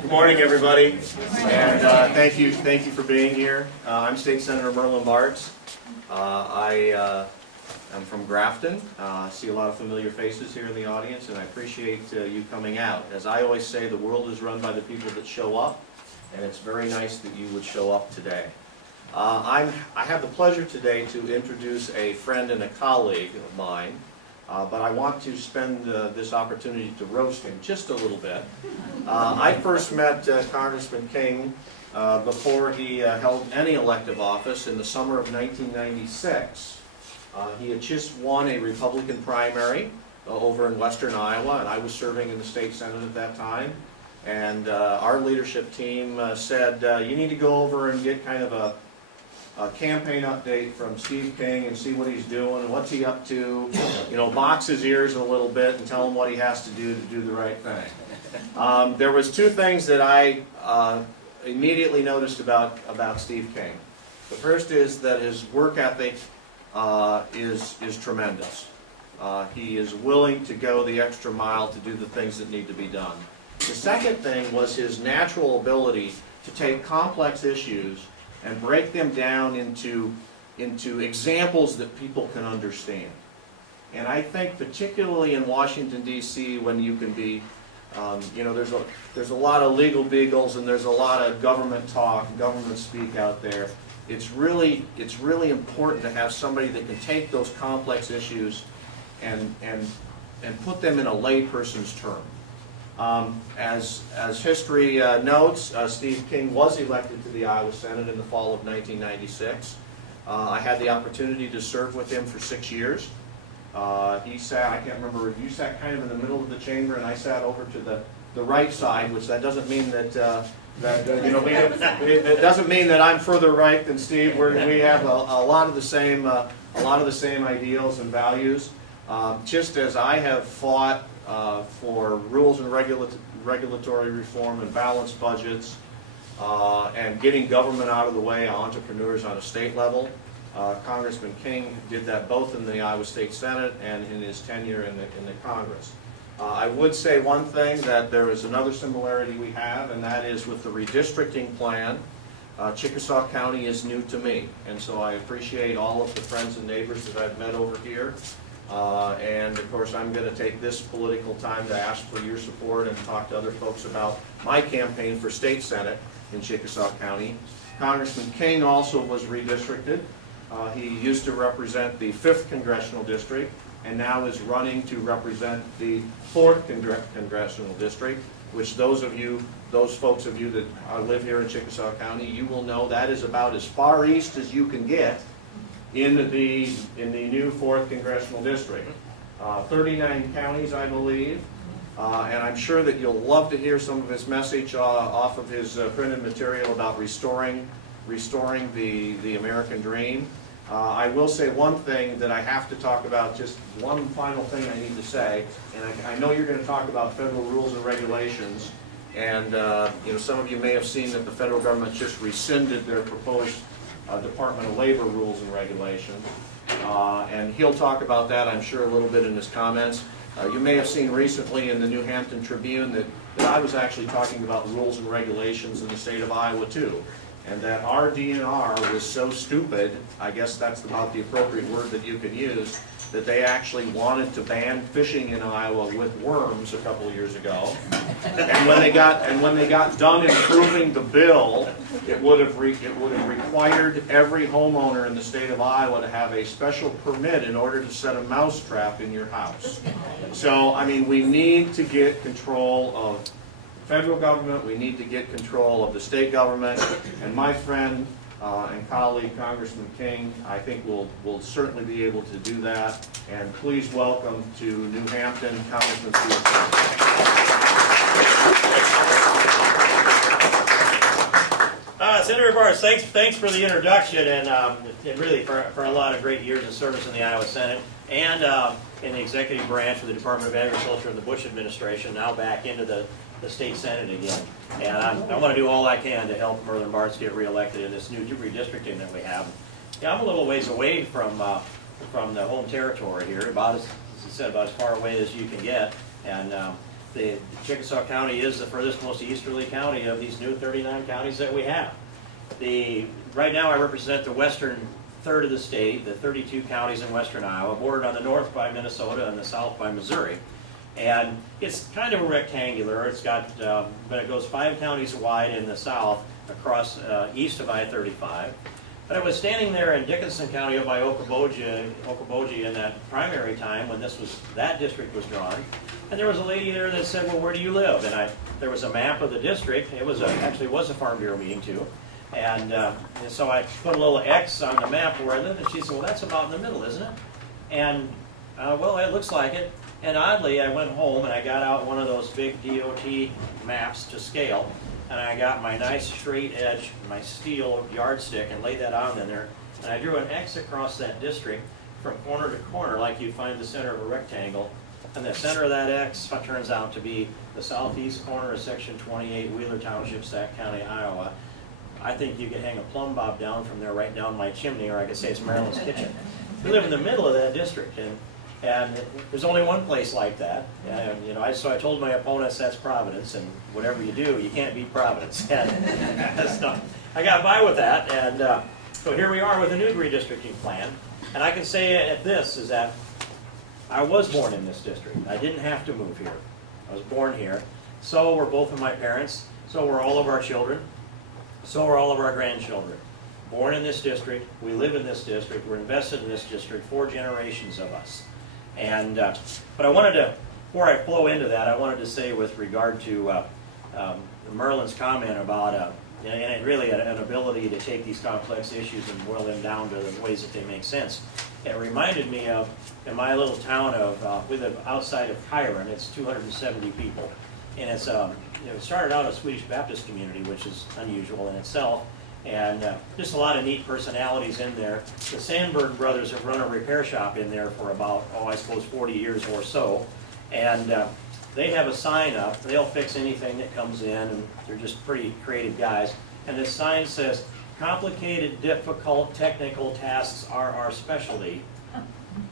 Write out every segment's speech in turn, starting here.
Good morning, everybody, and thank you for being here. I'm State Senator Merlin Bartz. I am from Grafton. I see a lot of familiar faces here in the audience, and I appreciate you coming out. As I always say, the world is run by the people that show up, and it's very nice that you would show up today. I have the pleasure today to introduce a friend and a colleague of mine. But I want to spend this opportunity to roast him just a little bit. I first met Congressman King before he held any elective office in the summer of 1996. He had just won a Republican primary over in western Iowa, and I was serving in the state senate at that time. And our leadership team said, you need to go over and get kind of a campaign update from Steve King and see what he's doing and what's he up to. You know, box his ears a little bit and tell him what he has to do the right thing. There was two things that I immediately noticed about Steve King. The first is that his work ethic is tremendous. He is willing to go the extra mile to do the things that need to be done. The second thing was his natural ability to take complex issues and break them down into examples that people can understand. And I think particularly in Washington, D.C., when you can be, you know, there's a lot of legal beagles and there's a lot of government talk, government speak out there. It's really important to have somebody that can take those complex issues and put them in a layperson's term. As history notes, Steve King was elected to the Iowa Senate in the fall of 1996. I had the opportunity to serve with him for 6 years. He sat, I can't remember, you sat kind of in the middle of the chamber, and I sat over to the right side, which that doesn't mean that you know, it doesn't mean that I'm further right than Steve. We have a lot of the same ideals and values. Just as I have fought for rules and regulatory reform and balanced budgets and getting government out of the way, entrepreneurs on a state level. Congressman King did that both in the Iowa State Senate and in his tenure in the Congress. I would say one thing, that there is another similarity we have, and that is with the redistricting plan. Chickasaw County is new to me, and so I appreciate all of the friends and neighbors that I've met over here. And of course, I'm going to take this political time to ask for your support and talk to other folks about my campaign for state senate in Chickasaw County. Congressman King also was redistricted. He used to represent the 5th Congressional District and now is running to represent the 4th Congressional District, which those folks of you that live here in Chickasaw County, you will know that is about as far east as you can get in the new 4th Congressional District. 39 counties, I believe, and I'm sure that you'll love to hear some of his message off of his printed material about restoring the American dream. I will say one thing that I have to talk about, just one final thing I need to say, and I know you're going to talk about federal rules and regulations, and you know, some of you may have seen that the federal government just rescinded their proposed Department of Labor rules and regulations, and he'll talk about that, I'm sure, a little bit in his comments. You may have seen recently in the New Hampton Tribune that I was actually talking about rules and regulations in the state of Iowa too, and that our DNR was so stupid, I guess that's about the appropriate word that you can use, that they actually wanted to ban fishing in Iowa with worms a couple of years ago. And when they got done improving the bill, it would have required every homeowner in the state of Iowa to have a special permit in order to set a mouse trap in your house. So, I mean, we need to get control of the federal government, we need to get control of the state government, and my friend and colleague, Congressman King, I think will certainly be able to do that. And please welcome to New Hampton, Congressman Steve King. Senator Barnes, thanks for the introduction, and really for a lot of great years of service in the Iowa Senate and in the executive branch of the Department of Agriculture in the Bush administration, now back into the state Senate again. And I want to do all I can to help Merlin Bartz get reelected in this new redistricting that we have. Yeah, I'm a little ways away from the home territory here, about as I said, about as far away as you can get. And the Chickasaw County is the furthest, most easterly county of these new 39 counties that we have. Right now I represent the western third of the state, the 32 counties in western Iowa, bordered on the north by Minnesota and the south by Missouri. And it's kind of a rectangular. It's got, but it goes 5 counties wide in the south across east of I-35. But I was standing there in Dickinson County up by Okoboji in that primary time when that district was drawn. And there was a lady there that said, well, where do you live? And there was a map of the district. It was actually was a Farm Bureau meeting too. And so I put a little X on the map where I lived, and she said, well, that's about in the middle, isn't it? And, well, it looks like it. And oddly, I went home and I got out one of those big DOT maps to scale, and I got my nice straight edge, my steel yardstick, and laid that on in there. And I drew an X across that district from corner to corner, like you'd find the center of a rectangle. And the center of that X turns out to be the southeast corner of Section 28, Wheeler Township, Sac County, Iowa. I think you could hang a plumb bob down from there right down my chimney, or I could say it's Maryland's kitchen. We live in the middle of that district, and there's only one place like that. And so I told my opponents that's Providence, and whatever you do, you can't beat Providence. And so I got by with that, and so here we are with a new redistricting plan. And I can say at this is that I was born in this district. I didn't have to move here. I was born here. So were both of my parents. So were all of our children. So are all of our grandchildren. Born in this district, we live in this district, we're invested in this district, 4 generations of us. And but I wanted to, before I flow into that, I wanted to say with regard to Merlin's comment about and really an ability to take these complex issues and boil them down to the ways that they make sense. It reminded me of, in my little town of, we live outside of Chiron, it's 270 people. And it's it started out a Swedish Baptist community, which is unusual in itself, and just a lot of neat personalities in there. The Sandberg brothers have run a repair shop in there for about, I suppose 40 years or so, and they have a sign up. They'll fix anything that comes in, and they're just pretty creative guys. And this sign says, "Complicated, difficult, technical tasks are our specialty.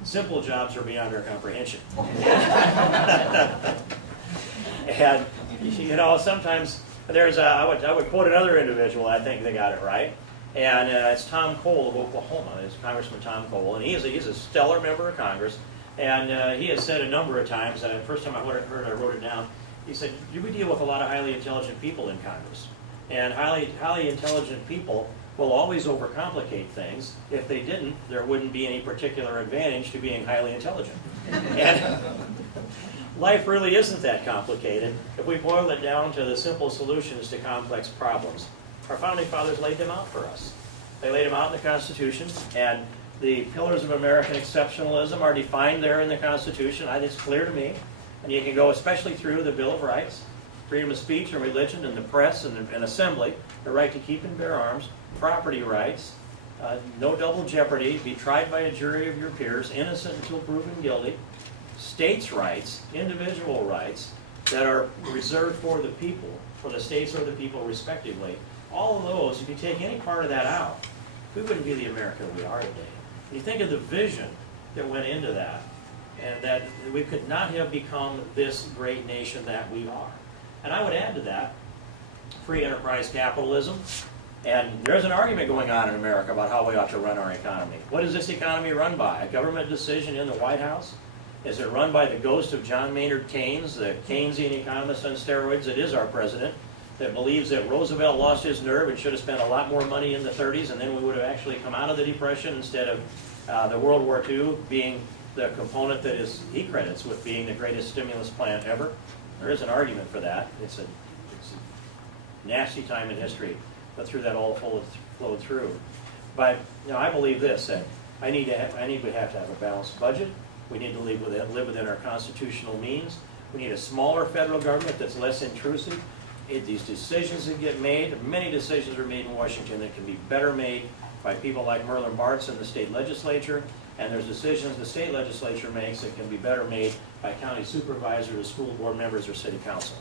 Simple jobs are beyond our comprehension." And sometimes there's I would quote another individual. I think they got it right, and it's Tom Cole of Oklahoma. It's Congressman Tom Cole, and he's a stellar member of Congress. And he has said a number of times. The first time I heard, I wrote it down. He said, "We deal with a lot of highly intelligent people in Congress, and highly intelligent people will always overcomplicate things. If they didn't, there wouldn't be any particular advantage to being highly intelligent." And life really isn't that complicated if we boil it down to the simple solutions to complex problems. Our founding fathers laid them out for us. They laid them out in the Constitution, and the pillars of American exceptionalism are defined there in the Constitution. It's clear to me. And you can go especially through the Bill of Rights, freedom of speech and religion and the press and assembly, the right to keep and bear arms, property rights, no double jeopardy, be tried by a jury of your peers, innocent until proven guilty, states' rights, individual rights that are reserved for the people, for the states or the people respectively. All of those, if you take any part of that out, we wouldn't be the America we are today. You think of the vision that went into that, and that we could not have become this great nation that we are. And I would add to that free enterprise capitalism. And there's an argument going on in America about how we ought to run our economy. What is this economy run by? A government decision in the White House? Is it run by the ghost of John Maynard Keynes, the Keynesian economist on steroids that is our president, that believes that Roosevelt lost his nerve and should have spent a lot more money in the 30s, and then we would have actually come out of the Depression instead of the World War II being the component that he credits with being the greatest stimulus plan ever? There is an argument for that. It's a nasty time in history, but through that all flowed through. But I believe this, that we have to have a balanced budget. We need to live within our constitutional means. We need a smaller federal government that's less intrusive. these decisions that get made, many decisions are made in Washington that can be better made by people like Merlin Bartz in the state legislature, and there's decisions the state legislature makes that can be better made by county supervisors, school board members, or city council.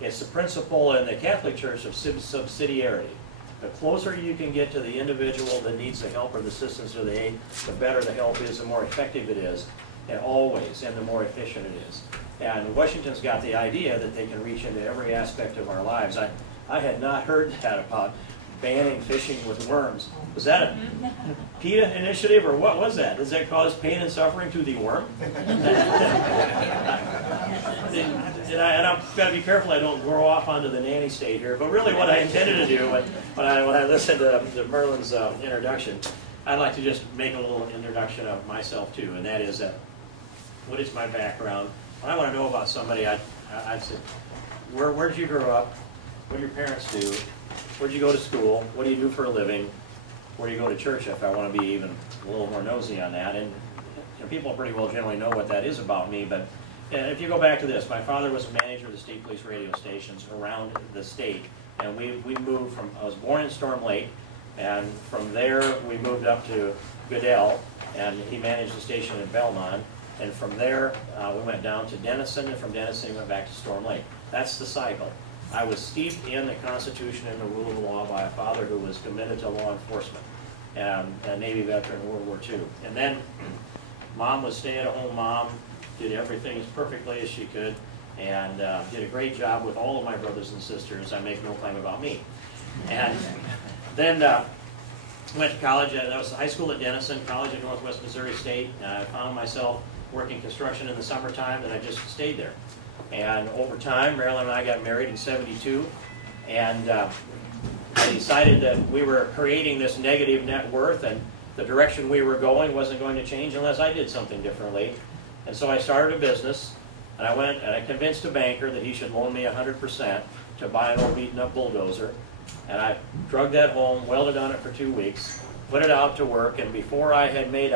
It's the principle in the Catholic Church of subsidiarity. The closer you can get to the individual that needs the help or the assistance or the aid, the better the help is, the more effective it is, and always, and the more efficient it is. And Washington's got the idea that they can reach into every aspect of our lives. I had not heard that about banning fishing with worms. Was that a PETA initiative, or what was that? Does that cause pain and suffering to the worm? And I've got to be careful I don't grow off onto the nanny state here, but really what I intended to do when I listened to Merlin's introduction, I'd like to just make a little introduction of myself too, and that is what is my background? When I want to know about somebody, I'd say, where did you grow up? What do your parents do? Where did you go to school? What do you do for a living? Where do you go to church, if I want to be even a little more nosy on that? And people pretty well generally know what that is about me, but if you go back to this, my father was a manager of the state police radio stations around the state, and we moved from, I was born in Storm Lake, and from there we moved up to Goodell, and he managed the station in Belmont, and from there we went down to Denison, and from Denison we went back to Storm Lake. That's the cycle. I was steeped in the Constitution and the rule of law by a father who was committed to law enforcement, and a Navy veteran in World War II. And then Mom was stay-at-home mom, did everything as perfectly as she could, and did a great job with all of my brothers and sisters. I make no claim about me. And then went to college. I was high school at Denison, college at Northwest Missouri State. I found myself working construction in the summertime, and I just stayed there. And over time, Marilyn and I got married in '72, and I decided that we were creating this negative net worth, and the direction we were going wasn't going to change unless I did something differently. And so I started a business, and I went and I convinced a banker that he should loan me 100% to buy an old beaten up bulldozer. And I drug that home, welded on it for 2 weeks, put it out to work, and before I had made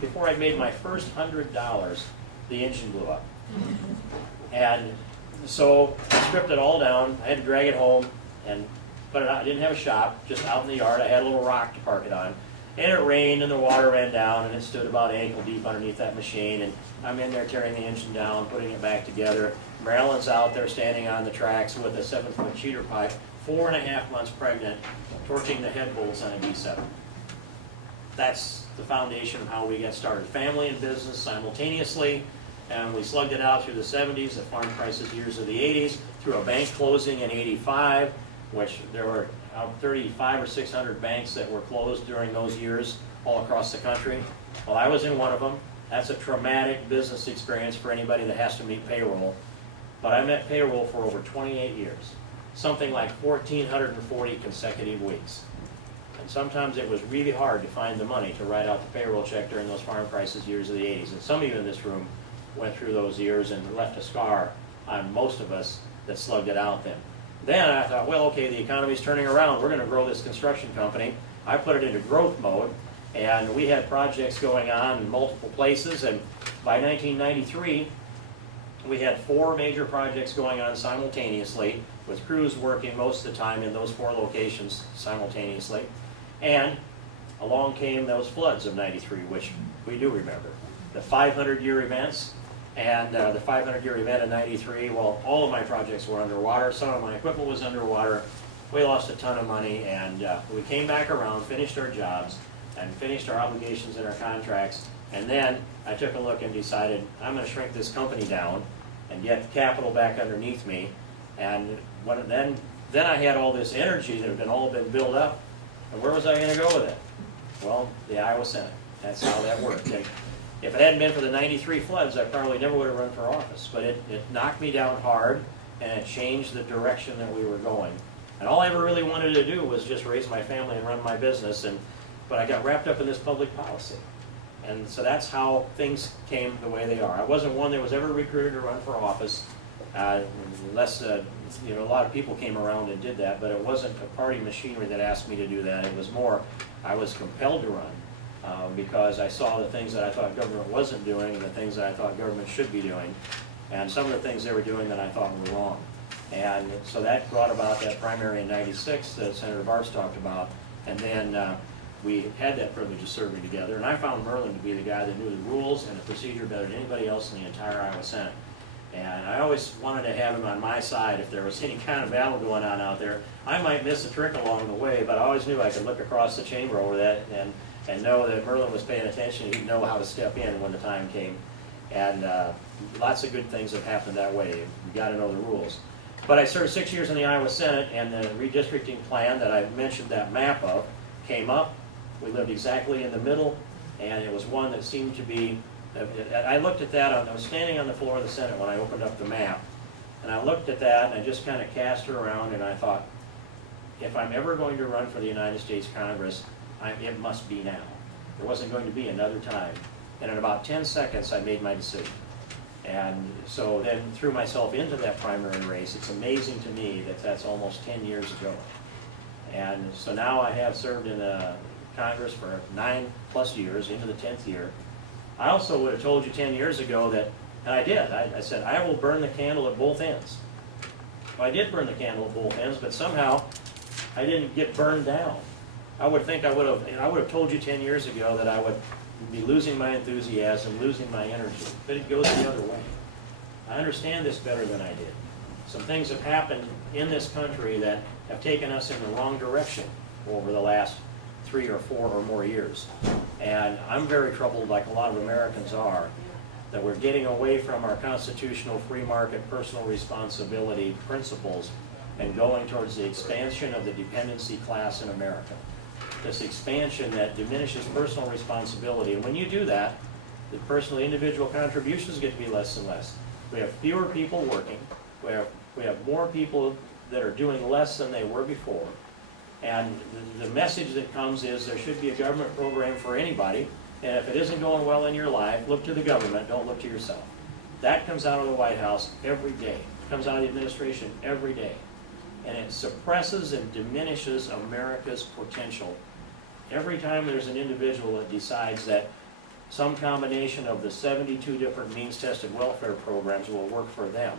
before I'd made my first $100, the engine blew up. And so I stripped it all down. I had to drag it home and put it out. I didn't have a shop, just out in the yard. I had a little rock to park it on. And it rained and the water ran down, and it stood about ankle deep underneath that machine. And I'm in there tearing the engine down, putting it back together. Marilyn's out there standing on the tracks with a 7-foot cheater pipe, 4.5 months pregnant, torching the head bolts on a D7. That's the foundation of how we got started. Family and business simultaneously, and we slugged it out through the 70s, the farm crisis years of the 80s, through a bank closing in '85, which there were 35 or 600 banks that were closed during those years all across the country. Well, I was in one of them. That's a traumatic business experience for anybody that has to meet payroll. But I met payroll for over 28 years, something like 1,440 consecutive weeks. And sometimes it was really hard to find the money to write out the payroll check during those farm crisis years of the 80s. And some of you in this room went through those years and left a scar on most of us that slugged it out then. Then I thought, well, okay, the economy's turning around. We're going to grow this construction company. I put it into growth mode, and we had projects going on in multiple places. And by 1993, we had 4 major projects going on simultaneously, with crews working most of the time in those 4 locations simultaneously. And along came those floods of '93, which we do remember. The 500-year events. And the 500-year event in '93, well, all of my projects were underwater. Some of my equipment was underwater. We lost a ton of money, and we came back around, finished our jobs, and finished our obligations and our contracts. And then I took a look and decided I'm going to shrink this company down and get capital back underneath me. And then I had all this energy that had all been built up. And where was I going to go with it? Well, the Iowa Senate. That's how that worked. And if it hadn't been for the '93 floods, I probably never would have run for office. But it knocked me down hard, and it changed the direction that we were going. And all I ever really wanted to do was just raise my family and run my business. But I got wrapped up in this public policy. And so that's how things came the way they are. I wasn't one that was ever recruited to run for office, unless a lot of people came around and did that. But it wasn't a party machinery that asked me to do that. It was more I was compelled to run. Because I saw the things that I thought government wasn't doing and the things that I thought government should be doing, and some of the things they were doing that I thought were wrong. And so that brought about that primary in '96 that Senator Bartz talked about. And then we had that privilege of serving together. And I found Merlin to be the guy that knew the rules and the procedure better than anybody else in the entire Iowa Senate. And I always wanted to have him on my side if there was any kind of battle going on out there. I might miss a trick along the way, but I always knew I could look across the chamber over that and know that Merlin was paying attention. He'd know how to step in when the time came. And lots of good things have happened that way. You got to know the rules. But I served 6 years in the Iowa Senate, and the redistricting plan that I mentioned that map of came up. We lived exactly in the middle, and it was one that seemed to be, I looked at that, I was standing on the floor of the Senate when I opened up the map, and I looked at that, and I just kind of cast it around, and I thought, if I'm ever going to run for the United States Congress, it must be now. There wasn't going to be another time. And in about 10 seconds, I made my decision. And so then threw myself into that primary race. It's amazing to me that that's almost 10 years ago. And so now I have served in Congress for 9+ years, into the 10th year. I also would have told you 10 years ago that, and I did, I said, I will burn the candle at both ends. Well, I did burn the candle at both ends, but somehow I didn't get burned down. I would have told you 10 years ago that I would be losing my enthusiasm, losing my energy, but it goes the other way. I understand this better than I did. Some things have happened in this country that have taken us in the wrong direction over the last 3 or 4 or more years. And I'm very troubled, like a lot of Americans are, that we're getting away from our constitutional free market personal responsibility principles and going towards the expansion of the dependency class in America. This expansion that diminishes personal responsibility. And when you do that, the personal individual contributions get to be less and less. We have fewer people working. We have more people that are doing less than they were before. And the message that comes is there should be a government program for anybody. And if it isn't going well in your life, look to the government, don't look to yourself. That comes out of the White House every day. It comes out of the administration every day. And it suppresses and diminishes America's potential. Every time there's an individual that decides that some combination of the 72 different means-tested welfare programs will work for them,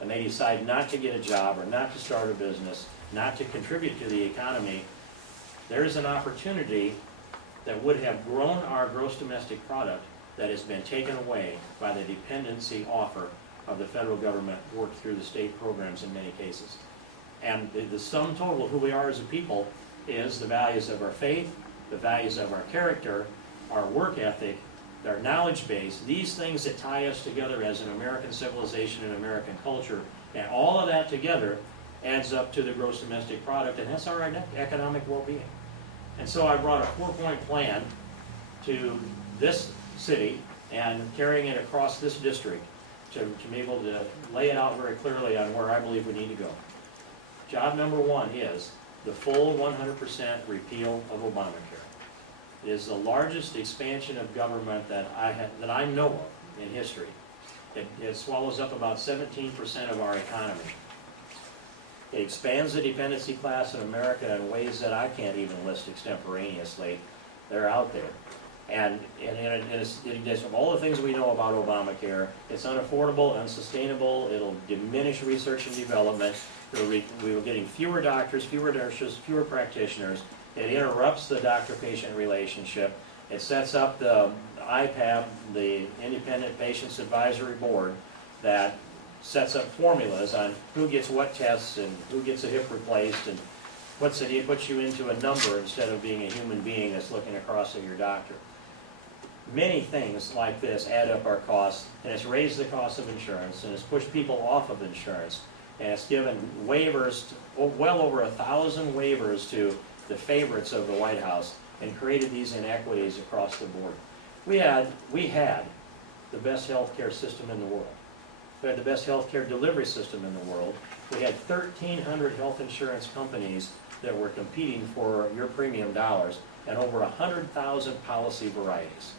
and they decide not to get a job or not to start a business, not to contribute to the economy, there's an opportunity that would have grown our gross domestic product that has been taken away by the dependency offer of the federal government worked through the state programs in many cases. And the sum total of who we are as a people is the values of our faith, the values of our character, our work ethic, our knowledge base, these things that tie us together as an American civilization and American culture, and all of that together adds up to the gross domestic product, and that's our economic well-being. And so I brought a 4-point plan to this city and carrying it across this district to be able to lay it out very clearly on where I believe we need to go. Job number 1 is the full 100% repeal of Obamacare. It is the largest expansion of government that I know of in history. It swallows up about 17% of our economy. It expands the dependency class in America in ways that I can't even list extemporaneously. They're out there. And it does all the things we know about Obamacare. It's unaffordable, unsustainable. It'll diminish research and development. We were getting fewer doctors, fewer nurses, fewer practitioners. It interrupts the doctor-patient relationship. It sets up the IPAB, the Independent Patients Advisory Board, that sets up formulas on who gets what tests and who gets a hip replaced, and puts you into a number instead of being a human being that's looking across at your doctor. Many things like this add up our costs, and it's raised the cost of insurance, and it's pushed people off of insurance, and it's given waivers, well over 1,000 waivers to the favorites of the White House, and created these inequities across the board. We had the best health care system in the world. We had the best health care delivery system in the world. We had 1,300 health insurance companies that were competing for your premium dollars, and over 100,000 policy varieties.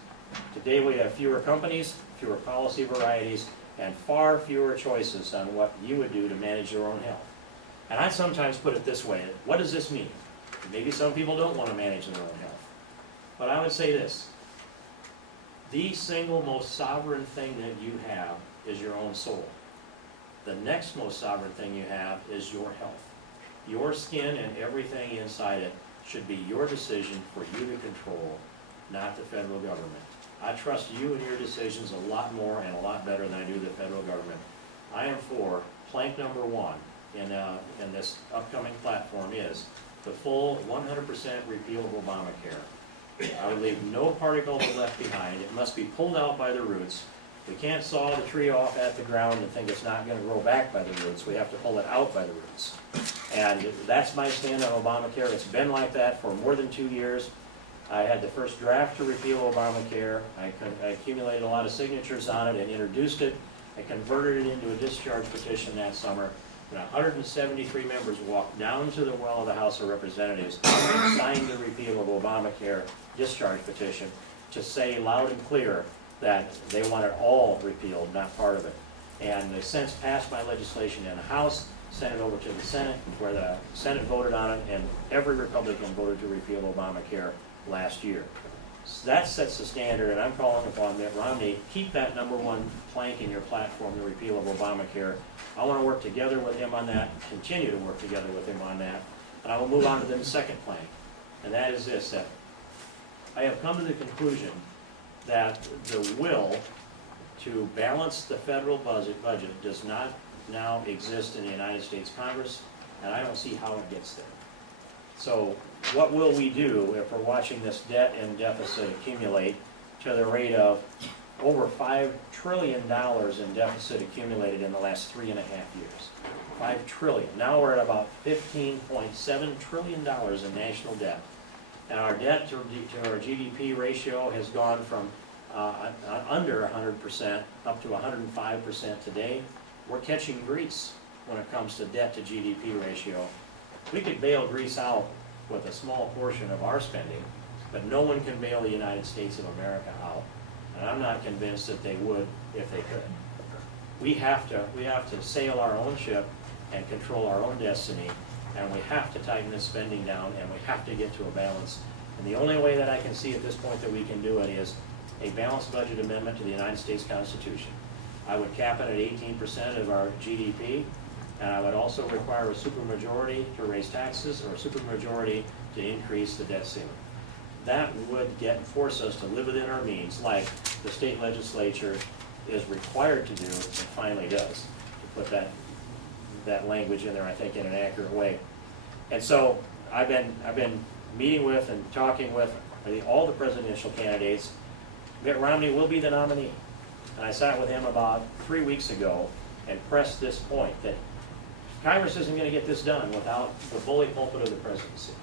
Today we have fewer companies, fewer policy varieties, and far fewer choices on what you would do to manage your own health. And I sometimes put it this way: what does this mean? Maybe some people don't want to manage their own health. But I would say this: the single most sovereign thing that you have is your own soul. The next most sovereign thing you have is your health. Your skin and everything inside it should be your decision for you to control, not the federal government. I trust you and your decisions a lot more and a lot better than I do the federal government. I am for plank number one in this upcoming platform is the full 100% repeal of Obamacare. I would leave no particle left behind. It must be pulled out by the roots. We can't saw the tree off at the ground and think it's not going to grow back by the roots. We have to pull it out by the roots. And that's my stand on Obamacare. It's been like that for more than 2 years. I had the first draft to repeal Obamacare. I accumulated a lot of signatures on it and introduced it. I converted it into a discharge petition that summer. And 173 members walked down to the well of the House of Representatives and signed the repeal of Obamacare discharge petition to say loud and clear that they want it all repealed, not part of it. And they since passed my legislation in the House, sent it over to the Senate, where the Senate voted on it, and every Republican voted to repeal Obamacare last year. So that sets the standard, and I'm calling upon Mitt Romney, keep that number one plank in your platform, the repeal of Obamacare. I want to work together with him on that, continue to work together with him on that, and I will move on to the second plank, and that is this, that I have come to the conclusion that the will to balance the federal budget does not now exist in the United States Congress, and I don't see how it gets there. So what will we do if we're watching this debt and deficit accumulate to the rate of over $5 trillion in deficit accumulated in the last 3.5 years? $5 trillion. Now we're at about $15.7 trillion in national debt. And our debt to our GDP ratio has gone from under 100% up to 105% today. We're catching Greece when it comes to debt to GDP ratio. We could bail Greece out with a small portion of our spending, but no one can bail the United States of America out. And I'm not convinced that they would if they could. We have to sail our own ship and control our own destiny, and we have to tighten this spending down, and we have to get to a balance. And the only way that I can see at this point that we can do it is a balanced budget amendment to the United States Constitution. I would cap it at 18% of our GDP, and I would also require a supermajority to raise taxes or a supermajority to increase the debt ceiling. That would force us to live within our means, like the state legislature is required to do and finally does, to put that language in there, I think, in an accurate way. And so I've been meeting with and talking with all the presidential candidates. Mitt Romney will be the nominee. And I sat with him about 3 weeks ago and pressed this point, that Congress isn't going to get this done without the bully pulpit of the presidency.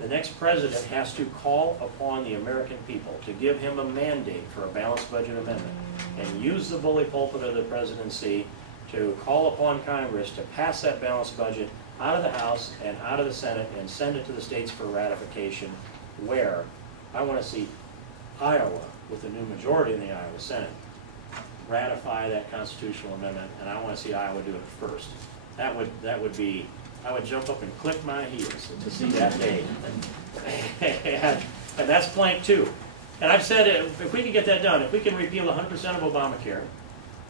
The next president has to call upon the American people to give him a mandate for a balanced budget amendment and use the bully pulpit of the presidency to call upon Congress to pass that balanced budget out of the House and out of the Senate and send it to the states for ratification, where I want to see Iowa, with a new majority in the Iowa Senate, ratify that constitutional amendment, and I want to see Iowa do it first. That would be, I would jump up and click my heels to see that day. And that's plank two. And I've said if we can get that done, if we can repeal 100% of Obamacare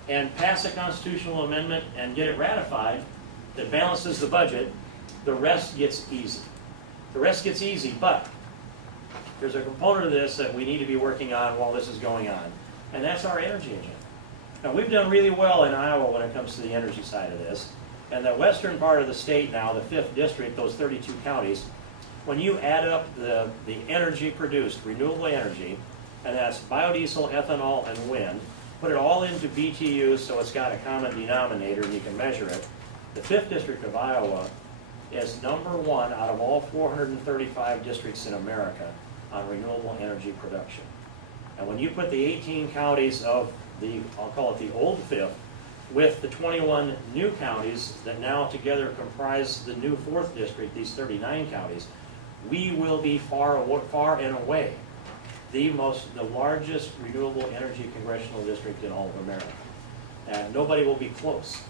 and pass a constitutional amendment and get it ratified that balances the budget, the rest gets easy. The rest gets easy, but there's a component of this that we need to be working on while this is going on, and that's our energy agenda. Now, we've done really well in Iowa when it comes to the energy side of this, and the western part of the state now, the 5th district, those 32 counties, when you add up the energy produced, renewable energy, and that's biodiesel, ethanol, and wind, put it all into BTUs so it's got a common denominator and you can measure it, the 5th district of Iowa is number one out of all 435 districts in America on renewable energy production. And when you put the 18 counties of the, I'll call it the old 5th, with the 21 new counties that now together comprise the new 4th district, these 39 counties, we will be far and away the largest renewable energy congressional district in all of America. And nobody will be close.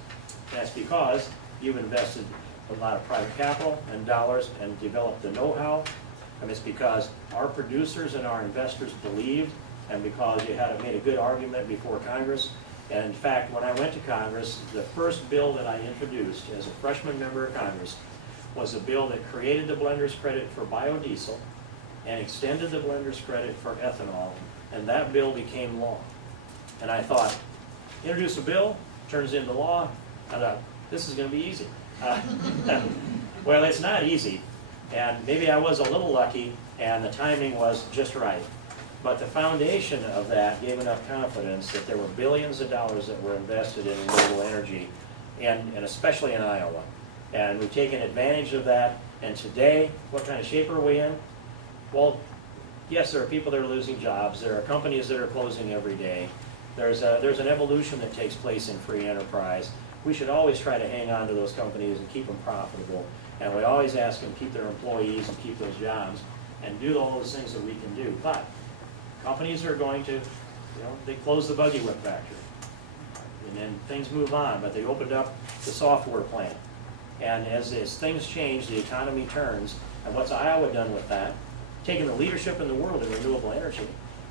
That's because you've invested a lot of private capital and dollars and developed the know-how, and it's because our producers and our investors believed, and because you made a good argument before Congress, And in fact, when I went to Congress, the first bill that I introduced as a freshman member of Congress was a bill that created the blender's credit for biodiesel and extended the blender's credit for ethanol, and that bill became law. And I thought, introduce a bill, turns into law. I thought, this is going to be easy. Well, it's not easy, and maybe I was a little lucky, and the timing was just right. But the foundation of that gave enough confidence that there were billions of dollars that were invested in renewable energy, and especially in Iowa. And we've taken advantage of that, and today, what kind of shape are we in? Well, yes, there are people that are losing jobs. There are companies that are closing every day. There's an evolution that takes place in free enterprise. We should always try to hang on to those companies and keep them profitable. And we always ask them to keep their employees and keep those jobs and do all those things that we can do. But companies are going to, they closed the buggy whip factory. And then things move on, but they opened up the software plant. And as things change, the economy turns. And what's Iowa done with that? Taking the leadership in the world in renewable energy.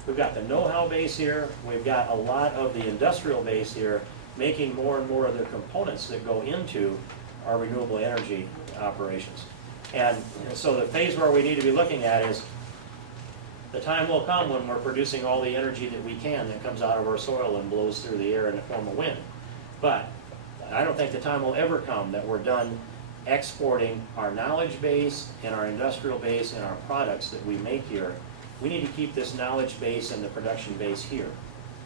We've got the know-how base here. We've got a lot of the industrial base here, making more and more of the components that go into our renewable energy operations. And so the phase where we need to be looking at is the time will come when we're producing all the energy that we can that comes out of our soil and blows through the air in the form of wind. But I don't think the time will ever come that we're done exporting our knowledge base and our industrial base and our products that we make here. We need to keep this knowledge base and the production base here.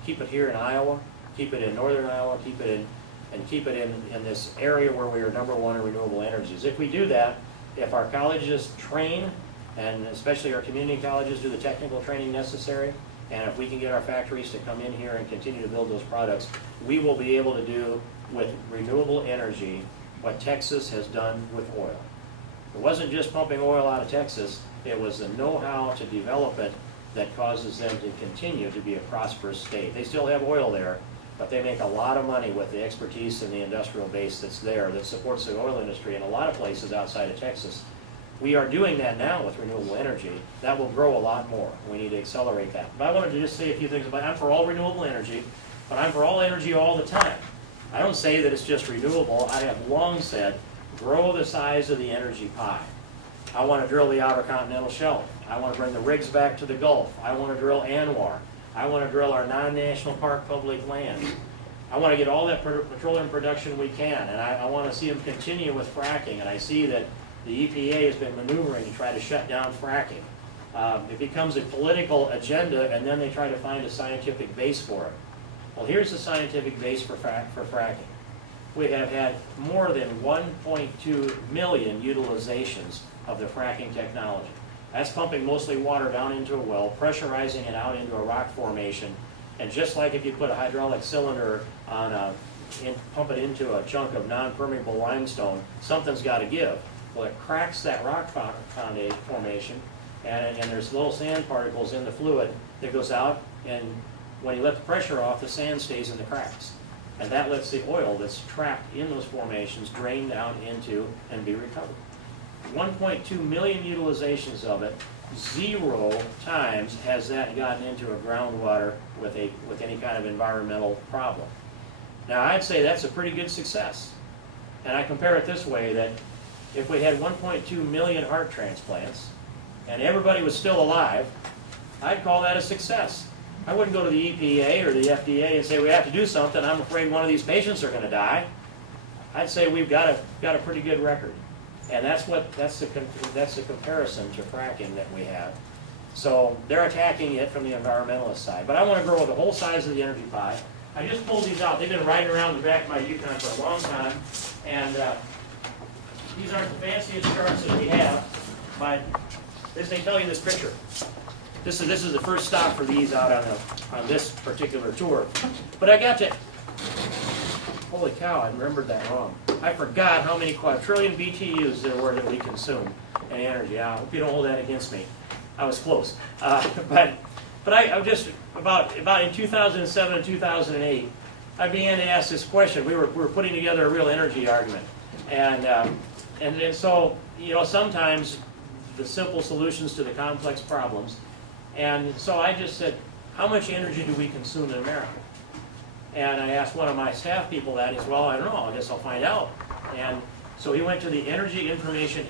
Keep it here in Iowa, keep it in northern Iowa, keep it in this area where we are #1 in renewable energies. If we do that, if our colleges train, and especially our community colleges do the technical training necessary, and if we can get our factories to come in here and continue to build those products, we will be able to do with renewable energy what Texas has done with oil. It wasn't just pumping oil out of Texas, it was the know-how to develop it that causes them to continue to be a prosperous state. They still have oil there, but they make a lot of money with the expertise and the industrial base that's there that supports the oil industry in a lot of places outside of Texas. We are doing that now with renewable energy. That will grow a lot more. We need to accelerate that. But I wanted to just say a few things about, I'm for all renewable energy, but I'm for all energy all the time. I don't say that it's just renewable. I have long said, grow the size of the energy pie. I want to drill the Outer Continental Shelf. I want to bring the rigs back to the Gulf. I want to drill Anwar. I want to drill our non-national park public lands. I want to get all that petroleum production we can, and I want to see them continue with fracking. And I see that the EPA has been maneuvering to try to shut down fracking. It becomes a political agenda, and then they try to find a scientific base for it. Well, here's the scientific base for fracking. We have had more than 1.2 million utilizations of the fracking technology. That's pumping mostly water down into a well, pressurizing it out into a rock formation, and just like if you put a hydraulic cylinder on pump it into a chunk of non-permeable limestone, something's got to give. Well, it cracks that rock formation, and there's little sand particles in the fluid that goes out, and when you let the pressure off, the sand stays in the cracks. And that lets the oil that's trapped in those formations drain down into and be recovered. 1.2 million utilizations of it, 0 times has that gotten into a groundwater with any kind of environmental problem. Now, I'd say that's a pretty good success. And I compare it this way, that if we had 1.2 million heart transplants and everybody was still alive, I'd call that a success. I wouldn't go to the EPA or the FDA and say we have to do something. I'm afraid one of these patients are going to die. I'd say we've got a pretty good record, and that's the comparison to fracking that we have. So they're attacking it from the environmentalist side, but I want to grow the whole size of the energy pie. I just pulled these out. They've been riding around the back of my Yukon for a long time, and these aren't the fanciest charts that we have, but they tell you this picture. This is the first stop for these out on this particular tour. But I got to, holy cow, I remembered that wrong. I forgot how many quadrillion BTUs there were that we consume in energy. I hope you don't hold that against me. I was close. But I just, about in 2007 and 2008, I began to ask this question. We were putting together a real energy argument. And so, sometimes the simple solutions to the complex problems. And so I just said, how much energy do we consume in America? And I asked one of my staff people that, and he said, well, I don't know, I guess I'll find out. And so he went to the Energy Information